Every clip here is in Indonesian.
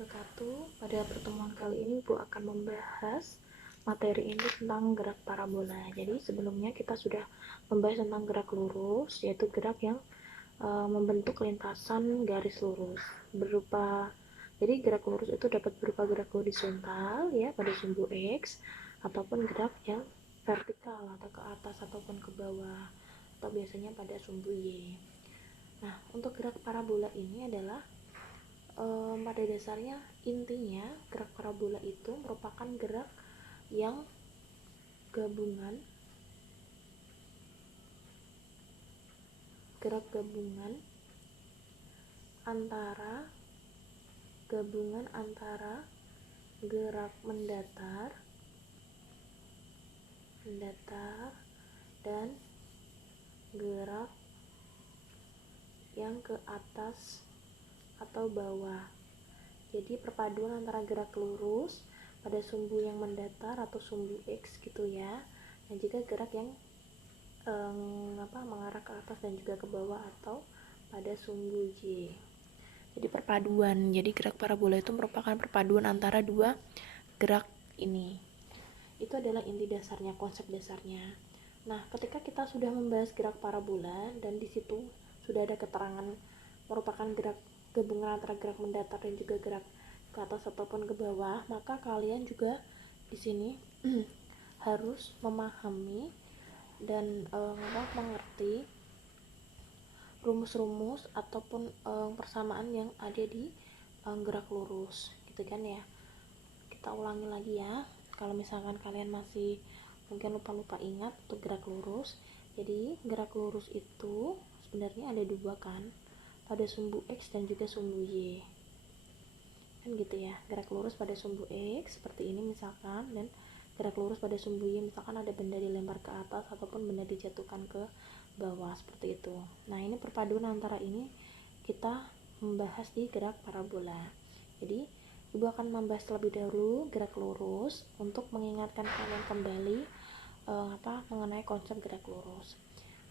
wabarakatuh. Pada pertemuan kali ini Bu akan membahas materi ini tentang gerak parabola. Jadi sebelumnya kita sudah membahas tentang gerak lurus, yaitu gerak yang membentuk lintasan garis lurus jadi gerak lurus itu dapat berupa gerak horizontal ya pada sumbu X, ataupun gerak yang vertikal atau ke atas ataupun ke bawah, atau biasanya pada sumbu Y. Nah, untuk gerak parabola ini adalah pada dasarnya intinya gerak parabola itu merupakan gerak yang gabungan antara gerak mendatar dan gerak yang ke atas atau bawah. Jadi perpaduan antara gerak lurus pada sumbu yang mendatar atau sumbu X gitu ya, dan juga gerak yang mengarah ke atas dan juga ke bawah atau pada sumbu Y. Jadi perpaduan. Jadi gerak parabola itu merupakan perpaduan antara dua gerak ini. Itu adalah inti dasarnya, konsep dasarnya. Nah, ketika kita sudah membahas gerak parabola dan di situ sudah ada keterangan merupakan gerak gabungan antara gerak mendatar dan juga gerak ke atas ataupun ke bawah, maka kalian juga di sini harus memahami dan mengerti rumus-rumus ataupun persamaan yang ada di gerak lurus gitu kan ya. Kita ulangi lagi ya, kalau misalkan kalian masih mungkin lupa ingat untuk gerak lurus. Jadi gerak lurus itu sebenarnya ada dua kan, pada sumbu X dan juga sumbu Y kan gitu ya. Gerak lurus pada sumbu X seperti ini misalkan, dan gerak lurus pada sumbu Y misalkan ada benda dilempar ke atas ataupun benda dijatuhkan ke bawah seperti itu. Nah, ini perpaduan antara ini kita membahas di gerak parabola. Jadi Ibu akan membahas terlebih dahulu gerak lurus untuk mengingatkan kalian kembali mengenai konsep gerak lurus.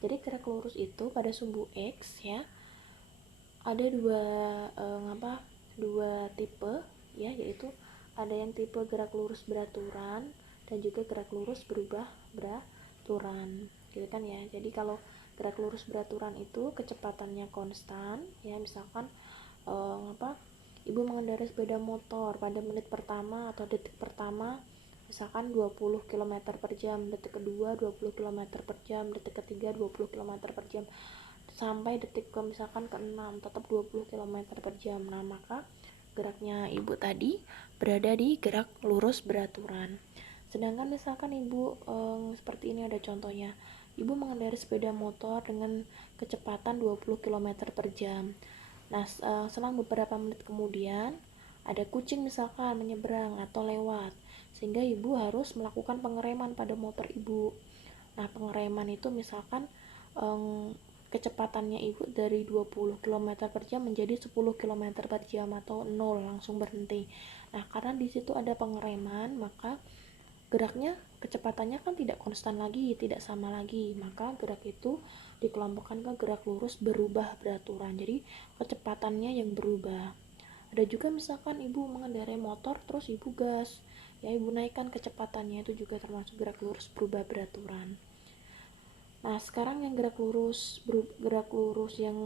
Jadi gerak lurus itu pada sumbu X ya ada dua tipe ya, yaitu ada yang tipe gerak lurus beraturan dan juga gerak lurus beraturan gitu kan ya. Jadi kalau gerak lurus beraturan itu kecepatannya konstan ya, misalkan Ibu mengendarai sepeda motor pada menit pertama atau detik pertama misalkan 20 km per jam, detik kedua 20 km per jam, detik ketiga 20 km per jam, sampai detik misalkan ke-6 tetap 20 km per jam. Nah, maka geraknya Ibu tadi berada di gerak lurus beraturan. Sedangkan misalkan Ibu seperti ini ada contohnya. Ibu mengendarai sepeda motor dengan kecepatan 20 km per jam. Nah, selang beberapa menit kemudian ada kucing misalkan menyeberang atau lewat, sehingga Ibu harus melakukan pengereman pada motor Ibu. Nah, pengereman itu misalkan kecepatannya Ibu dari 20 km per jam menjadi 10 km per jam atau 0, langsung berhenti. Nah, karena di situ ada pengereman, maka geraknya kecepatannya kan tidak konstan lagi, tidak sama lagi, maka gerak itu dikelompokkan ke gerak lurus berubah beraturan. Jadi kecepatannya yang berubah. Ada juga misalkan Ibu mengendarai motor terus Ibu gas ya, Ibu naikkan kecepatannya, itu juga termasuk gerak lurus berubah beraturan. Nah, sekarang yang gerak lurus yang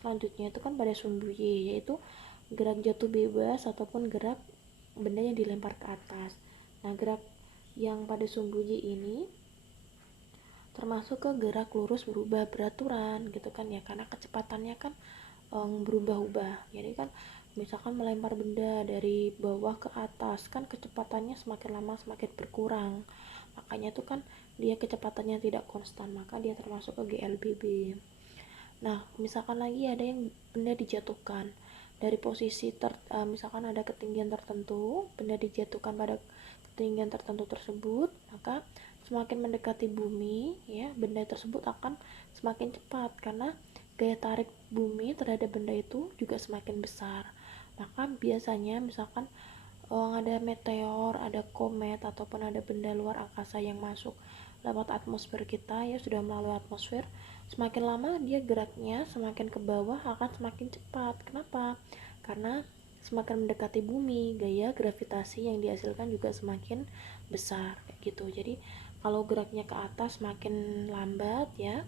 selanjutnya itu kan pada sumbu Y, yaitu gerak jatuh bebas ataupun gerak benda yang dilempar ke atas. Nah, gerak yang pada sumbu Y ini termasuk ke gerak lurus berubah beraturan gitu kan ya, karena kecepatannya kan berubah-ubah. Jadi kan misalkan melempar benda dari bawah ke atas kan kecepatannya semakin lama semakin berkurang, makanya itu kan dia kecepatannya tidak konstan, maka dia termasuk ke GLBB. Nah, misalkan lagi ada yang benda dijatuhkan dari posisi misalkan ada ketinggian tertentu, benda dijatuhkan pada ketinggian tertentu tersebut, maka semakin mendekati bumi ya, benda tersebut akan semakin cepat karena gaya tarik bumi terhadap benda itu juga semakin besar. Maka biasanya misalkan ada meteor, ada komet ataupun ada benda luar angkasa yang masuk lewat atmosfer kita ya, sudah melalui atmosfer, semakin lama dia geraknya semakin ke bawah akan semakin cepat. Kenapa? Karena semakin mendekati bumi, gaya gravitasi yang dihasilkan juga semakin besar gitu. Jadi kalau geraknya ke atas semakin lambat ya,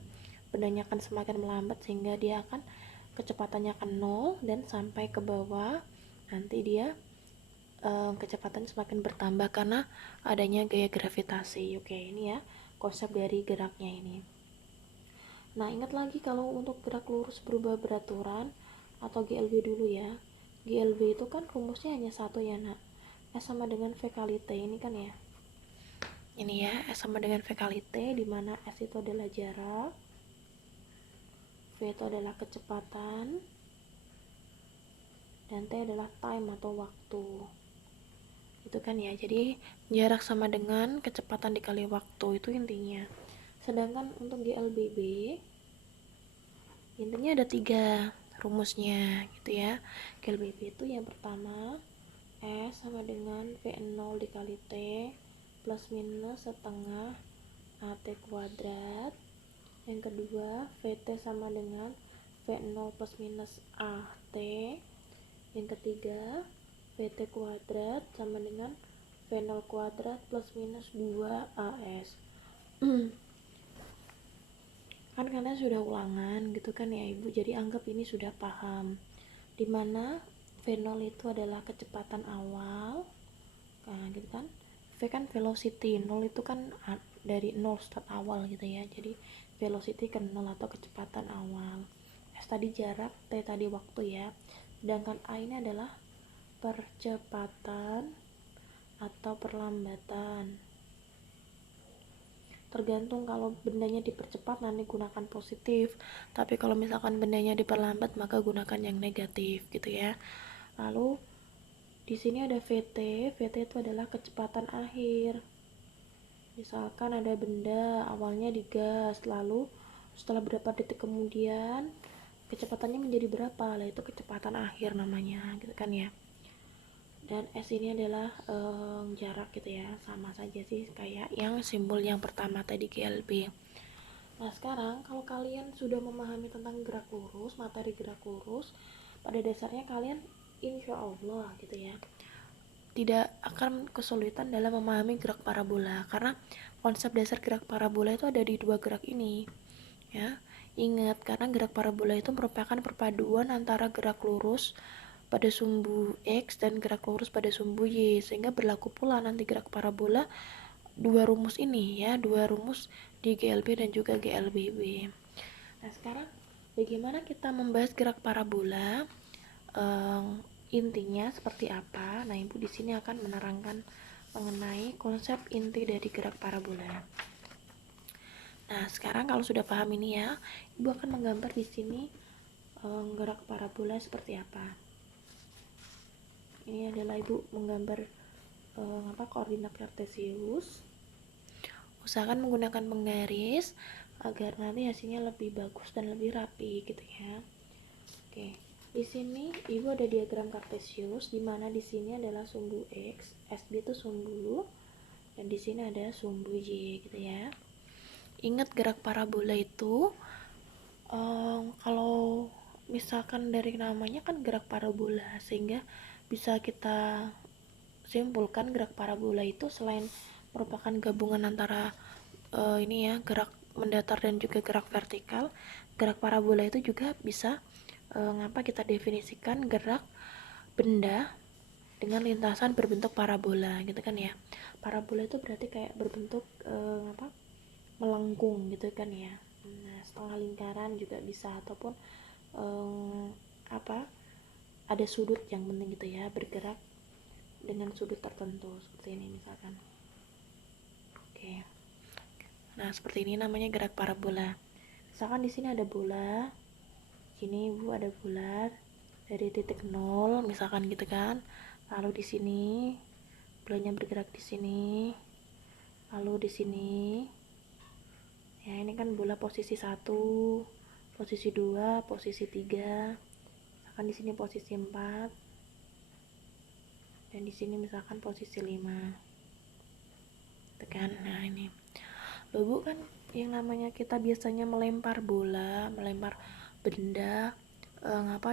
bendanya akan semakin melambat sehingga dia akan kecepatannya akan nol, dan sampai ke bawah nanti dia kecepatan semakin bertambah karena adanya gaya gravitasi. Oke, ini ya konsep dari geraknya ini. Nah, ingat lagi kalau untuk gerak lurus berubah beraturan atau GLB dulu ya. GLB itu kan rumusnya hanya satu ya, nak. S sama dengan V kali T ini kan ya. Ini ya, S sama dengan V kali T, di mana S itu adalah jarak, V itu adalah kecepatan, dan T adalah time atau waktu. Itu kan ya. Jadi jarak sama dengan kecepatan dikali waktu, itu intinya. Sedangkan untuk GLBB intinya ada 3 rumusnya gitu ya. GLBB itu yang pertama S sama dengan V0 dikali T plus minus setengah AT kuadrat. Yang kedua VT sama dengan V0 plus minus AT. Yang ketiga VT kuadrat sama dengan V0 kuadrat plus minus 2AS. Kan kalian sudah ulangan gitu kan ya ibu, jadi anggap ini sudah paham, dimana V0 itu adalah kecepatan awal, nah gitu kan. V kan velocity, 0 itu kan dari 0 start awal gitu ya, jadi velocity ke 0 atau kecepatan awal. S tadi jarak, T tadi waktu ya, sedangkan A ini adalah percepatan atau perlambatan. Tergantung, kalau bendanya dipercepat nanti gunakan positif, tapi kalau misalkan bendanya diperlambat maka gunakan yang negatif gitu ya. Lalu di sini ada VT. VT itu adalah kecepatan akhir. Misalkan ada benda awalnya digas, lalu setelah berapa detik kemudian kecepatannya menjadi berapa, lah itu kecepatan akhir namanya gitu kan ya. Dan S ini adalah jarak gitu ya, sama saja sih kayak yang simbol yang pertama tadi GLB. Nah sekarang kalau kalian sudah memahami tentang gerak lurus, materi gerak lurus, pada dasarnya kalian insya Allah gitu ya tidak akan kesulitan dalam memahami gerak parabola, karena konsep dasar gerak parabola itu ada di 2 gerak ini ya. Ingat, karena gerak parabola itu merupakan perpaduan antara gerak lurus pada sumbu X dan gerak lurus pada sumbu Y, sehingga berlaku pula nanti gerak parabola 2 rumus ini ya, 2 rumus di GLB dan juga GLBB. Nah sekarang bagaimana kita membahas gerak parabola, intinya seperti apa? Nah ibu di sini akan menerangkan mengenai konsep inti dari gerak parabola. Nah sekarang kalau sudah paham ini ya, ibu akan menggambar di sini gerak parabola seperti apa. Ini adalah ibu menggambar koordinat kartesius. Usahakan menggunakan penggaris agar nanti hasilnya lebih bagus dan lebih rapi gitu ya. Oke, di sini ibu ada diagram kartesius, di mana di sini adalah sumbu X, SB itu sumbu, dan di sini ada sumbu Y gitu ya. Ingat gerak parabola itu kalau misalkan dari namanya kan gerak parabola, sehingga bisa kita simpulkan gerak parabola itu selain merupakan gabungan antara ini ya, gerak mendatar dan juga gerak vertikal, gerak parabola itu juga bisa kita definisikan gerak benda dengan lintasan berbentuk parabola gitu kan ya. Parabola itu berarti kayak berbentuk melengkung gitu kan ya. Nah, setengah lingkaran juga bisa, ataupun ada sudut yang penting gitu ya, bergerak dengan sudut tertentu seperti ini misalkan. Oke. Nah, seperti ini namanya gerak parabola. Misalkan di sini ada bola. Sini ibu ada bola dari titik 0 misalkan gitu kan. Lalu di sini bolanya bergerak di sini. Lalu di sini ya, ini kan bola posisi 1, posisi 2, posisi 3. Misalkan di sini posisi 4. Dan di sini misalkan posisi 5. Tekan. Nah, ini. Loh, kan yang namanya kita biasanya melempar bola, melempar benda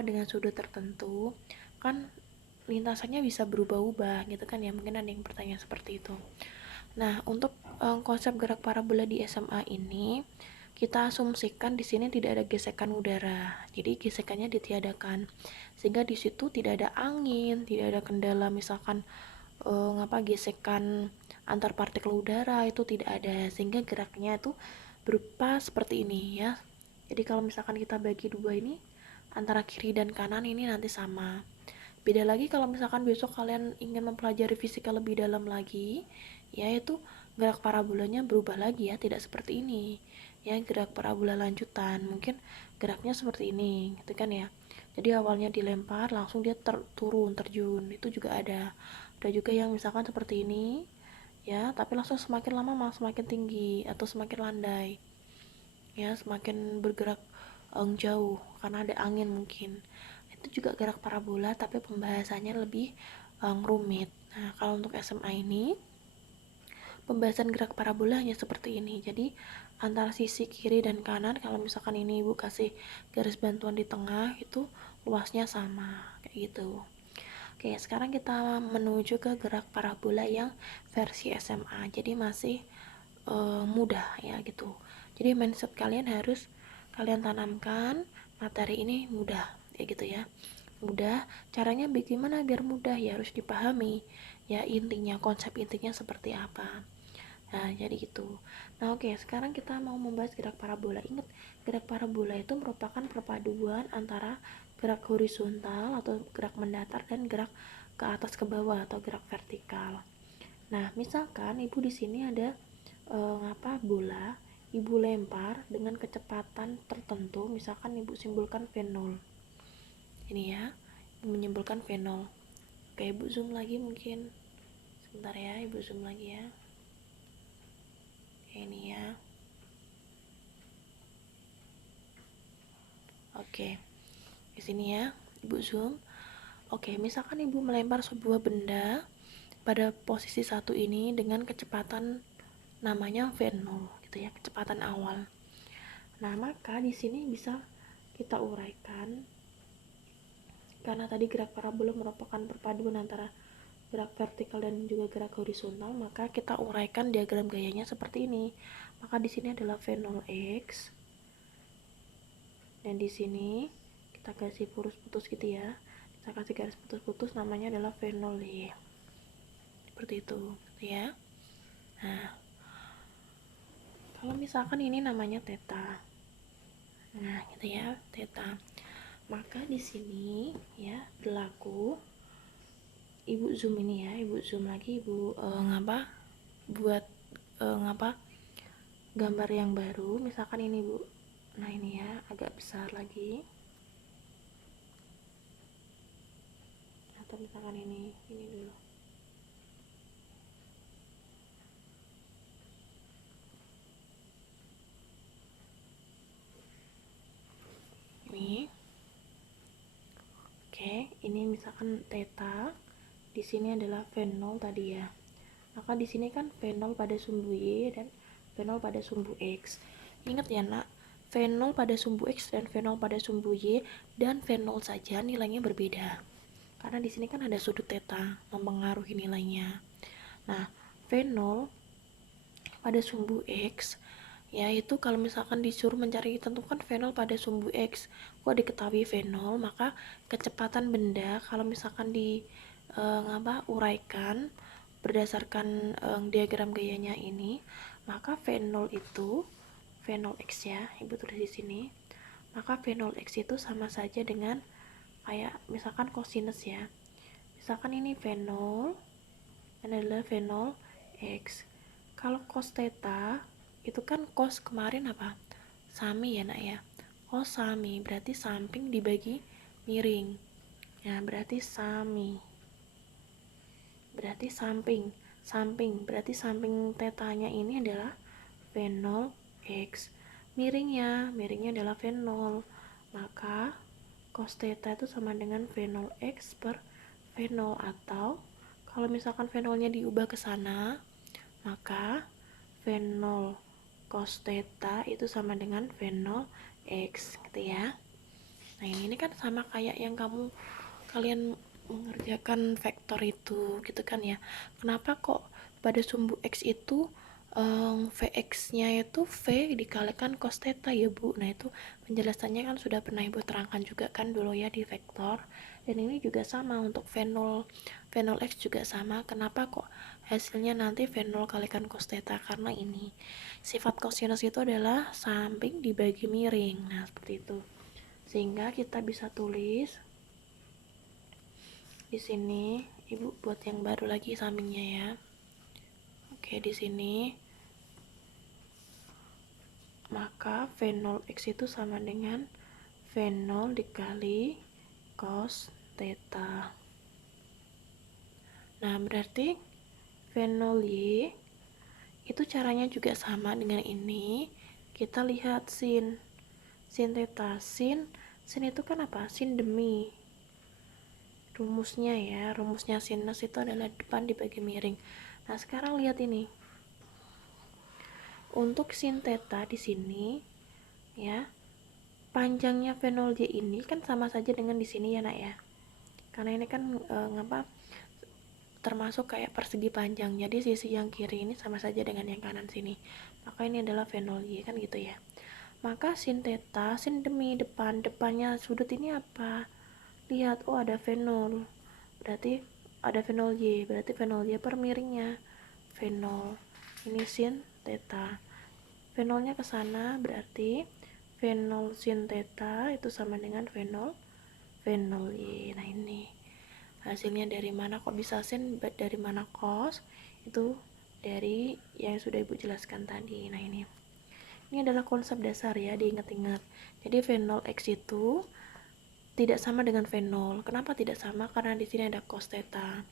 dengan sudut tertentu, kan lintasannya bisa berubah-ubah gitu kan ya, mungkin ada yang bertanya seperti itu. Nah, untuk konsep gerak parabola di SMA ini, kita asumsikan di sini tidak ada gesekan udara. Jadi gesekannya ditiadakan. Sehingga di situ tidak ada angin, tidak ada kendala misalkan gesekan antar partikel udara itu tidak ada. Sehingga geraknya itu berupa seperti ini ya. Jadi kalau misalkan kita bagi dua ini antara kiri dan kanan ini nanti sama. Beda lagi kalau misalkan besok kalian ingin mempelajari fisika lebih dalam lagi, yaitu gerak parabolanya berubah lagi ya, tidak seperti ini. Ya, gerak parabola lanjutan, mungkin geraknya seperti ini, gitu kan ya. Jadi awalnya dilempar, langsung dia turun, terjun, itu juga ada. Ada juga yang misalkan seperti ini, ya, tapi langsung semakin lama malah semakin tinggi atau semakin landai. Ya, semakin bergerak jauh karena ada angin mungkin. Itu juga gerak parabola tapi pembahasannya lebih rumit. Nah, kalau untuk SMA ini pembahasan gerak parabola hanya seperti ini. Jadi antara sisi kiri dan kanan, kalau misalkan ini Ibu kasih garis bantuan di tengah, itu luasnya sama kayak gitu. Oke, sekarang kita menuju ke gerak parabola yang versi SMA. Jadi masih mudah ya gitu. Jadi mindset kalian harus kalian tanamkan, materi ini mudah ya gitu ya. Mudah, caranya bagaimana biar mudah ya harus dipahami ya, intinya konsep intinya seperti apa. Nah, jadi gitu. Nah, oke, sekarang kita mau membahas gerak parabola. Ingat, gerak parabola itu merupakan perpaduan antara gerak horizontal atau gerak mendatar dan gerak ke atas ke bawah atau gerak vertikal. Nah, misalkan Ibu di sini ada bola, Ibu lempar dengan kecepatan tertentu, misalkan Ibu simbolkan V0. Ini ya, menyimpulkan V0. Oke, Ibu zoom lagi mungkin. Sebentar ya, Ibu zoom lagi ya. Oke, ini ya. Oke, di sini ya, Ibu zoom. Oke, misalkan Ibu melempar sebuah benda pada posisi satu ini dengan kecepatan namanya V0 gitu ya, kecepatan awal. Nah, maka di sini bisa kita uraikan karena tadi gerak parabola merupakan perpaduan antara gerak vertikal dan juga gerak horizontal, maka kita uraikan diagram gayanya seperti ini. Maka di sini adalah V0x dan di sini kita kasih putus-putus gitu ya. Kita kasih garis putus-putus, namanya adalah V0y. Seperti itu, gitu ya. Nah, kalau misalkan ini namanya theta. Nah, gitu ya, theta. Maka di sini ya berlaku, Ibu zoom ini ya, Ibu zoom lagi, Ibu buat gambar yang baru, misalkan ini Bu. Nah, ini ya agak besar lagi. Atau misalkan ini dulu. Ini. Oke, ini misalkan theta. Di sini adalah V0 tadi ya. Maka di sini kan V0 pada sumbu Y dan V0 pada sumbu X. Ingat ya nak, V0 pada sumbu X dan V0 pada sumbu Y dan V0 saja nilainya berbeda. Karena di sini kan ada sudut theta mempengaruhi nilainya. Nah, V0 pada sumbu X yaitu kalau misalkan disuruh mencari tentukan V0 pada sumbu X, kok diketahui V0, maka kecepatan benda kalau misalkan di uraikan berdasarkan diagram gayanya ini, maka V0 itu V0x ya, Ibu tulis di sini. Maka V0x itu sama saja dengan kayak misalkan kosinus ya. Misalkan ini V0 adalah V0x. Kalau cos theta itu kan cos kemarin apa? Sami ya nak ya. Cos sami berarti samping dibagi miring. Ya, berarti sami. Berarti samping. Berarti samping tetanya ini adalah V0x. Miringnya adalah V0. Maka cos theta itu sama dengan V0x per V0, atau kalau misalkan V0-nya diubah ke sana, maka V0 cos theta itu sama dengan V0x gitu ya. Nah, ini kan sama kayak yang kalian mengerjakan vektor itu gitu kan ya. Kenapa kok pada sumbu X itu Vx-nya itu V dikalikan cos theta ya Bu. Nah itu penjelasannya kan sudah pernah Ibu terangkan juga kan dulu ya di vektor. Dan ini juga sama untuk V0 X juga sama. Kenapa kok hasilnya nanti V0 kalikan cos theta? Karena ini sifat kosinus itu adalah samping dibagi miring. Nah seperti itu. Sehingga kita bisa tulis di sini, Ibu buat yang baru lagi sampingnya ya. Oke, di sini maka V0 X itu sama dengan V0 dikali cos theta. Nah, berarti V0 Y itu caranya juga sama dengan ini. Kita lihat sin theta. Sin itu kan apa? Sin demi. Rumusnya ya, rumusnya sinus itu adalah depan dibagi miring. Nah, sekarang lihat ini. Untuk sin theta di sini ya, panjangnya V0 Y ini kan sama saja dengan di sini ya nak ya, karena ini kan termasuk kayak persegi panjang, jadi sisi yang kiri ini sama saja dengan yang kanan sini, maka ini adalah V0 Y kan gitu ya. Maka sin theta, sin demi depannya sudut ini apa, lihat, oh ada V0, berarti ada V0 Y, berarti V0 Y per miringnya V0, ini sin theta, V0 nya ke sana, berarti V0 sin theta itu sama dengan V0 Y. Nah ini hasilnya dari mana kok bisa sin, dari mana cos, itu dari yang sudah Ibu jelaskan tadi. Nah ini adalah konsep dasar ya, diingat-ingat. Jadi V0 X itu tidak sama dengan V0. Kenapa tidak sama? Karena di sini ada cos theta.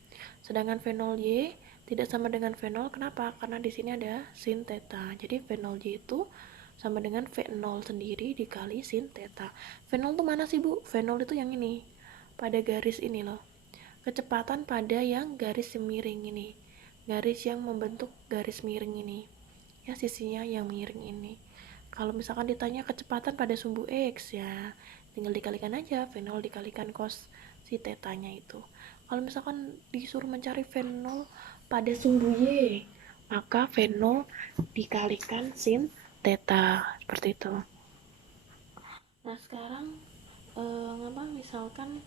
Sedangkan V0 Y tidak sama dengan V0. Kenapa? Karena di sini ada sin theta. Jadi V0 Y itu sama dengan V0 sendiri dikali sin theta. V0 itu mana sih Bu? V0 itu yang ini. Pada garis ini loh. Kecepatan pada yang garis miring ini. Garis yang membentuk garis miring ini. Ya, sisinya yang miring ini. Kalau misalkan ditanya kecepatan pada sumbu X ya, tinggal dikalikan aja V0 dikalikan cos si tetanya itu. Kalau misalkan disuruh mencari V0 pada sumbu Y, maka V0 dikalikan sin theta, seperti itu. Nah sekarang misalkan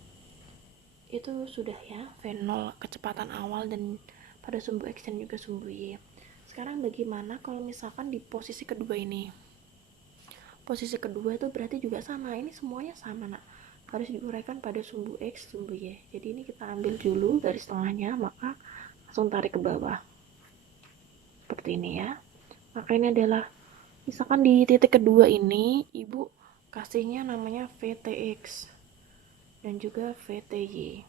itu sudah ya V0 kecepatan awal dan pada sumbu X dan juga sumbu Y. Sekarang bagaimana kalau misalkan di posisi kedua ini? Posisi kedua itu berarti juga sama, ini semuanya sama nak, harus diuraikan pada sumbu X, sumbu Y. Jadi ini kita ambil dulu garis tengahnya, maka langsung tarik ke bawah seperti ini ya. Maka ini adalah, misalkan di titik kedua ini Ibu kasihnya namanya VTX dan juga VTY.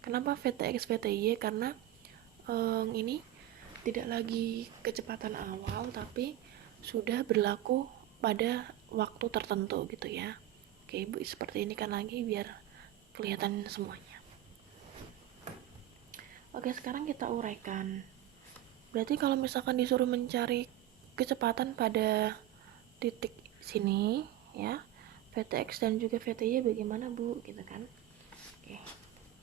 Kenapa VTX VTY? Karena ini tidak lagi kecepatan awal tapi sudah berlaku pada waktu tertentu gitu ya. Oke Ibu, seperti ini kan lagi biar kelihatan semuanya. Oke, sekarang kita uraikan. Berarti kalau misalkan disuruh mencari kecepatan pada titik sini ya, VTX dan juga VTY bagaimana Bu gitu kan. Oke,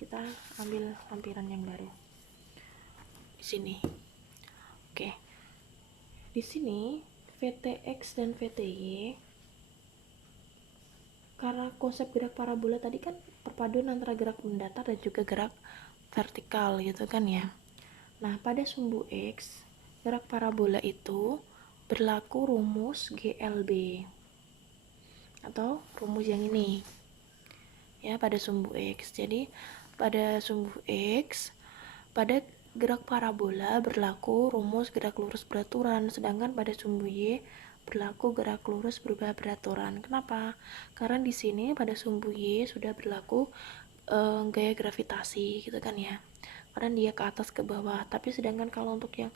kita ambil lampiran yang baru di sini. Oke, di sini VTX dan VTY, karena konsep gerak parabola tadi kan perpaduan antara gerak mendatar dan juga gerak vertikal gitu kan ya. Nah pada sumbu X gerak parabola itu berlaku rumus GLB atau rumus yang ini ya pada sumbu X. Jadi pada sumbu X pada gerak parabola berlaku rumus gerak lurus beraturan, sedangkan pada sumbu Y berlaku gerak lurus berubah beraturan. Kenapa? Karena di sini pada sumbu Y sudah berlaku gaya gravitasi gitu kan ya, karena dia ke atas ke bawah. Tapi sedangkan kalau untuk yang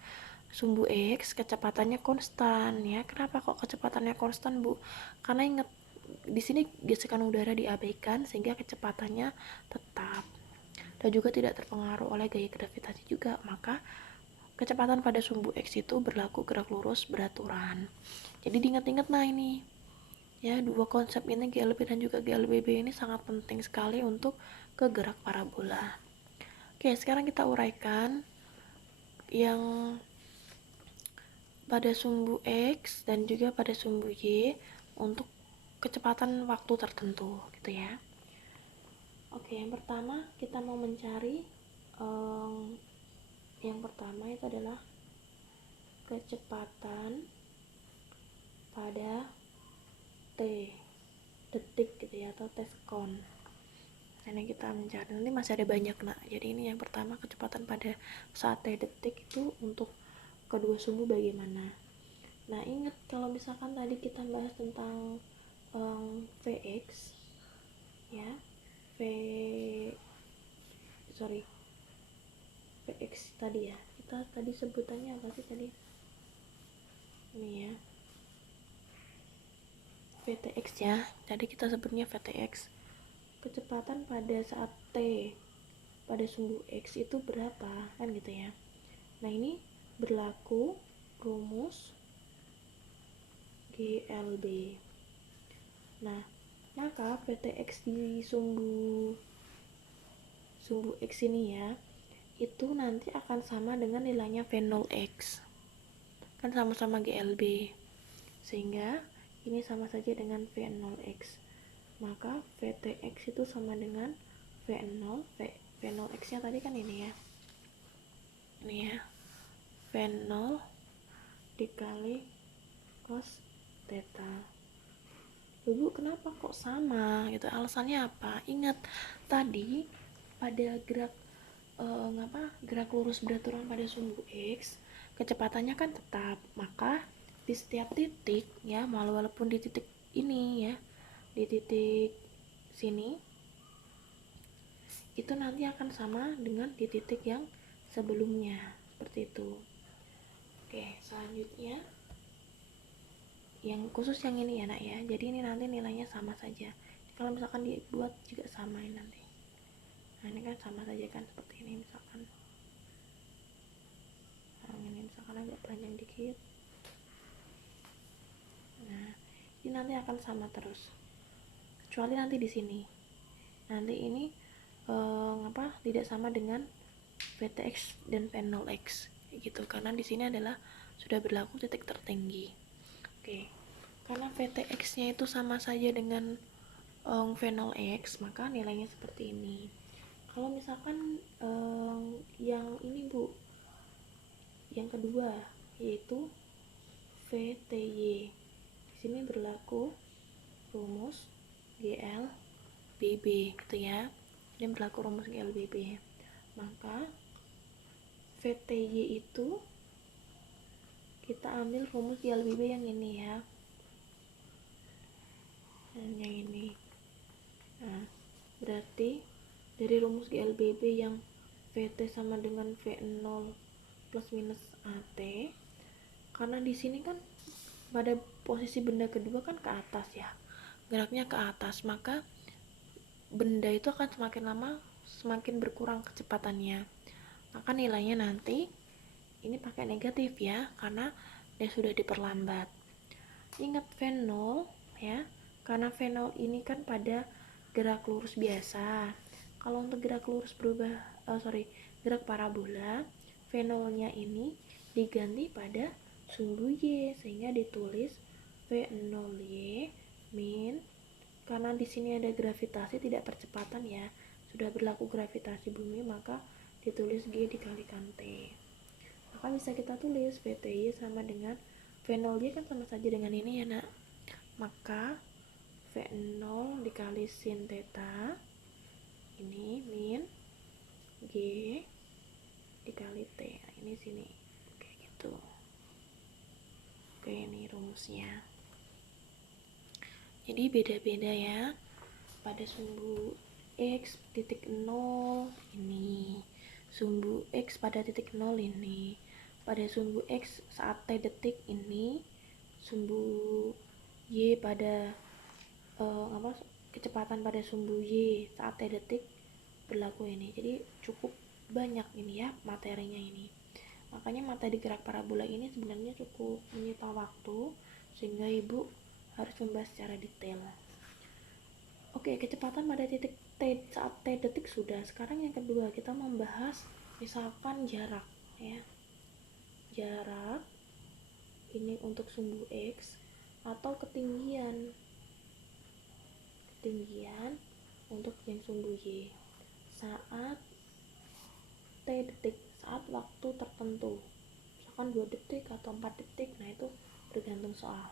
sumbu X kecepatannya konstan ya. Kenapa kok kecepatannya konstan Bu? Karena ingat di sini gesekan udara diabaikan sehingga kecepatannya tetap dan juga tidak terpengaruh oleh gaya gravitasi juga, maka kecepatan pada sumbu X itu berlaku gerak lurus beraturan. Jadi diingat-ingat nah ini ya, dua konsep ini GLB dan juga GLBB ini sangat penting sekali untuk ke gerak parabola. Oke, sekarang kita uraikan yang pada sumbu X dan juga pada sumbu Y untuk kecepatan waktu tertentu gitu ya. Oke, yang pertama kita mau mencari yang pertama itu adalah kecepatan pada T detik gitu ya, atau t second. Ini kita mencari, nanti masih ada banyak nak. Jadi ini yang pertama kecepatan pada saat t detik itu untuk kedua sumbu bagaimana. Nah ingat kalau misalkan tadi kita bahas tentang Vx ya, Vx tadi ya, kita tadi sebutannya apa sih tadi, ini ya, Vtx ya, jadi kita sebutnya Vtx. Kecepatan pada saat t pada sumbu x itu berapa kan gitu ya. Nah ini berlaku rumus GLB. Nah maka Vtx di sumbu x ini ya, itu nanti akan sama dengan nilainya V0x, kan sama-sama GLB, sehingga ini sama saja dengan V0x. Maka Vtx itu sama dengan V0x nya tadi kan ini ya, V0 dikali cos theta. Ibu kenapa kok sama gitu, alasannya apa? Ingat tadi pada gerak lurus beraturan pada sumbu X, kecepatannya kan tetap, maka di setiap titik ya, walaupun di titik ini ya, di titik sini itu nanti akan sama dengan di titik yang sebelumnya, seperti itu. Oke, selanjutnya yang khusus yang ini ya nak ya, jadi ini nanti nilainya sama saja. Kalau misalkan dibuat juga sama ini nanti. Nah ini kan sama saja kan, seperti ini misalkan. Nah ini misalkan agak panjang dikit. Nah ini nanti akan sama terus, kecuali nanti di sini. Nanti ini tidak sama dengan Vtx dan V0x gitu, karena di sini adalah sudah berlaku titik tertinggi. Oke, karena Vtx nya itu sama saja dengan V0x, maka nilainya seperti ini. Kalau misalkan yang ini Bu, yang kedua yaitu Vty, di sini berlaku rumus GLBB gitu ya. Ini berlaku rumus GLBB. Maka Vty itu kita ambil rumus GLBB yang ini ya. Dan yang ini. Nah, berarti dari rumus GLBB yang Vt sama dengan V0 plus minus AT, karena di sini kan pada posisi benda kedua kan ke atas ya, geraknya ke atas, maka benda itu akan semakin lama semakin berkurang kecepatannya, maka nilainya nanti ini pakai negatif ya, karena dia sudah diperlambat. Ingat V0 ya, karena V0 ini kan pada gerak lurus biasa. Kalau untuk gerak lurus gerak parabola, V0 nya ini diganti pada sumbu Y, sehingga ditulis V0Y min, karena di sini ada gravitasi tidak percepatan ya, sudah berlaku gravitasi bumi, maka ditulis G dikalikan T. Maka bisa kita tulis Vty sama dengan V0Y kan sama saja dengan ini ya nak, maka V0 dikali sin theta ini min G dikali T. Nah, ini sini kayak gitu. Oke, ini rumusnya. Jadi beda-beda ya. Pada sumbu X titik 0 ini, sumbu X pada titik 0 ini, pada sumbu X saat T detik ini, sumbu Y pada kecepatan pada sumbu Y saat T detik berlaku ini. Jadi cukup banyak ini ya materinya ini. Makanya materi gerak parabola ini sebenarnya cukup menyita waktu, sehingga ibu harus membahas secara detail. Oke, kecepatan pada titik saat T detik sudah. Sekarang yang kedua kita membahas misalkan jarak ya. Jarak ini untuk sumbu X atau ketinggian untuk yang sumbu Y saat T detik, saat waktu tertentu misalkan 2 detik atau 4 detik. Nah itu bergantung soal.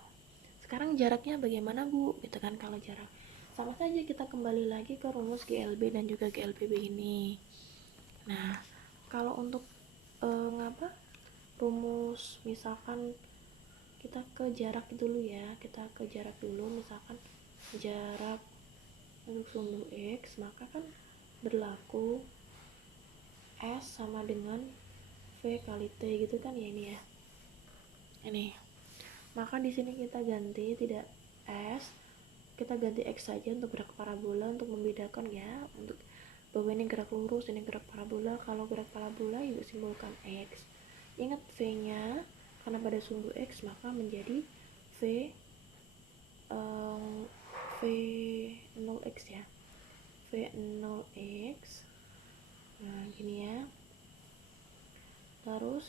Sekarang jaraknya bagaimana Bu gitu kan. Kalau jarak sama saja, kita kembali lagi ke rumus GLB dan juga GLPB ini. Nah kalau untuk rumus misalkan kita ke jarak dulu ya, misalkan jarak untuk sumbu X, maka kan berlaku S sama dengan V kali T gitu kan ya, ini ya. Ini. Maka di sini kita ganti tidak S, kita ganti X saja untuk gerak parabola untuk membedakan ya, untuk bahwa ini gerak lurus, ini gerak parabola. Kalau gerak parabola ibu simbolkan X. Ingat V-nya karena pada sumbu X maka menjadi V 0x ya. V 0x. Nah, gini ya. Terus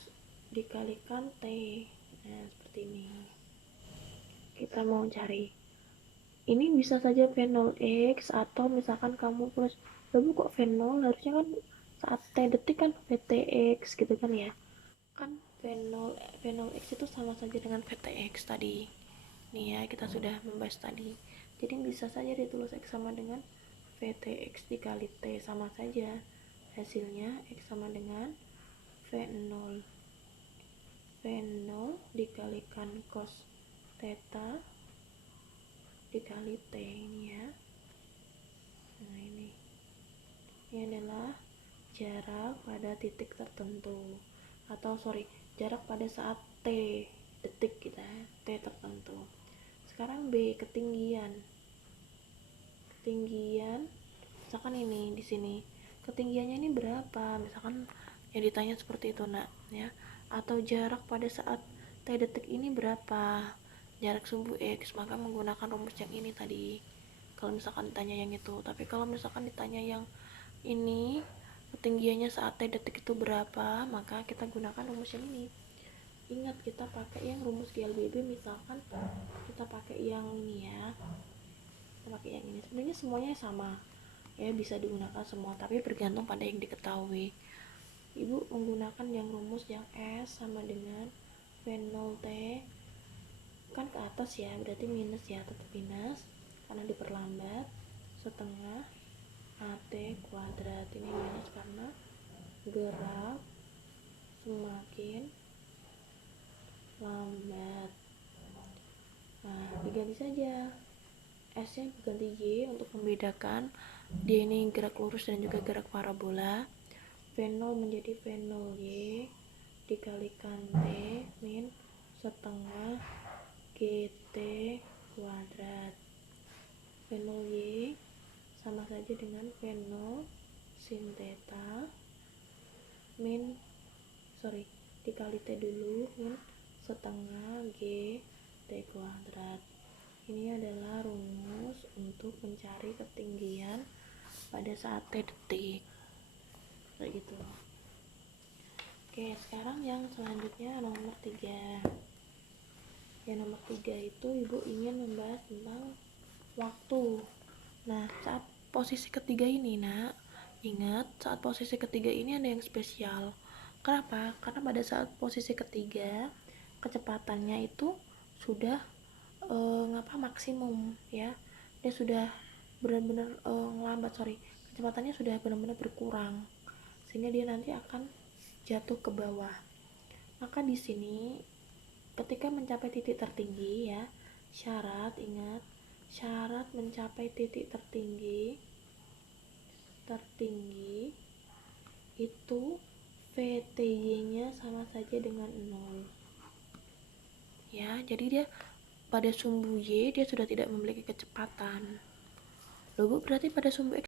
dikalikan T. Nah, seperti ini. Kita mau cari. Ini bisa saja V0x atau misalkan kamu plus, lalu kok V0, harusnya kan saat T detik kan VTX gitu kan ya. Kan V0x itu sama saja dengan VTX tadi. Nih ya, kita sudah membahas tadi. Jadi bisa saja ditulis X sama dengan VTX dikali T, sama saja. Hasilnya X sama dengan V0 dikalikan cos theta dikali T ini ya. Nah ini adalah jarak pada titik tertentu, atau jarak pada saat T detik kita, T tertentu. Sekarang B, ketinggian misalkan ini di sini ketinggiannya ini berapa, misalkan yang ditanya seperti itu nak ya. Atau jarak pada saat T detik ini berapa, jarak sumbu X, maka menggunakan rumus yang ini tadi kalau misalkan ditanya yang itu. Tapi kalau misalkan ditanya yang ini, ketinggiannya saat T detik itu berapa, maka kita gunakan rumus yang ini. Ingat, kita pakai yang rumus GLBB, misalkan kita pakai yang ini ya, sebenarnya semuanya sama ya, bisa digunakan semua, tapi bergantung pada yang diketahui. Ibu menggunakan yang rumus yang S sama dengan V0T kan ke atas ya, berarti minus ya, tetap minus karena diperlambat, setengah AT kuadrat. Ini minus karena gerak semakin lambat. Nah, diganti saja S nya diganti Y untuk membedakan dia ini gerak lurus dan juga gerak parabola. V0 menjadi V0Y dikalikan T min setengah GT kuadrat. V0Y sama saja dengan V0 sin theta dikali T dulu min setengah G T kuadrat. Ini adalah rumus untuk mencari ketinggian pada saat T detik kayak gitu. Oke, sekarang yang selanjutnya nomor 3. Yang nomor 3 itu ibu ingin membahas tentang waktu. Nah, saat posisi ketiga ini nak, ingat saat posisi ketiga ini ada yang spesial. Kenapa? Karena pada saat posisi ketiga kecepatannya itu sudah maksimum ya, dia sudah benar-benar kecepatannya sudah benar-benar berkurang, sehingga dia nanti akan jatuh ke bawah. Maka di sini ketika mencapai titik tertinggi ya, syarat mencapai titik tertinggi itu VTY-nya sama saja dengan 0 ya. Jadi dia pada sumbu Y dia sudah tidak memiliki kecepatan. Loh Bu, berarti pada sumbu X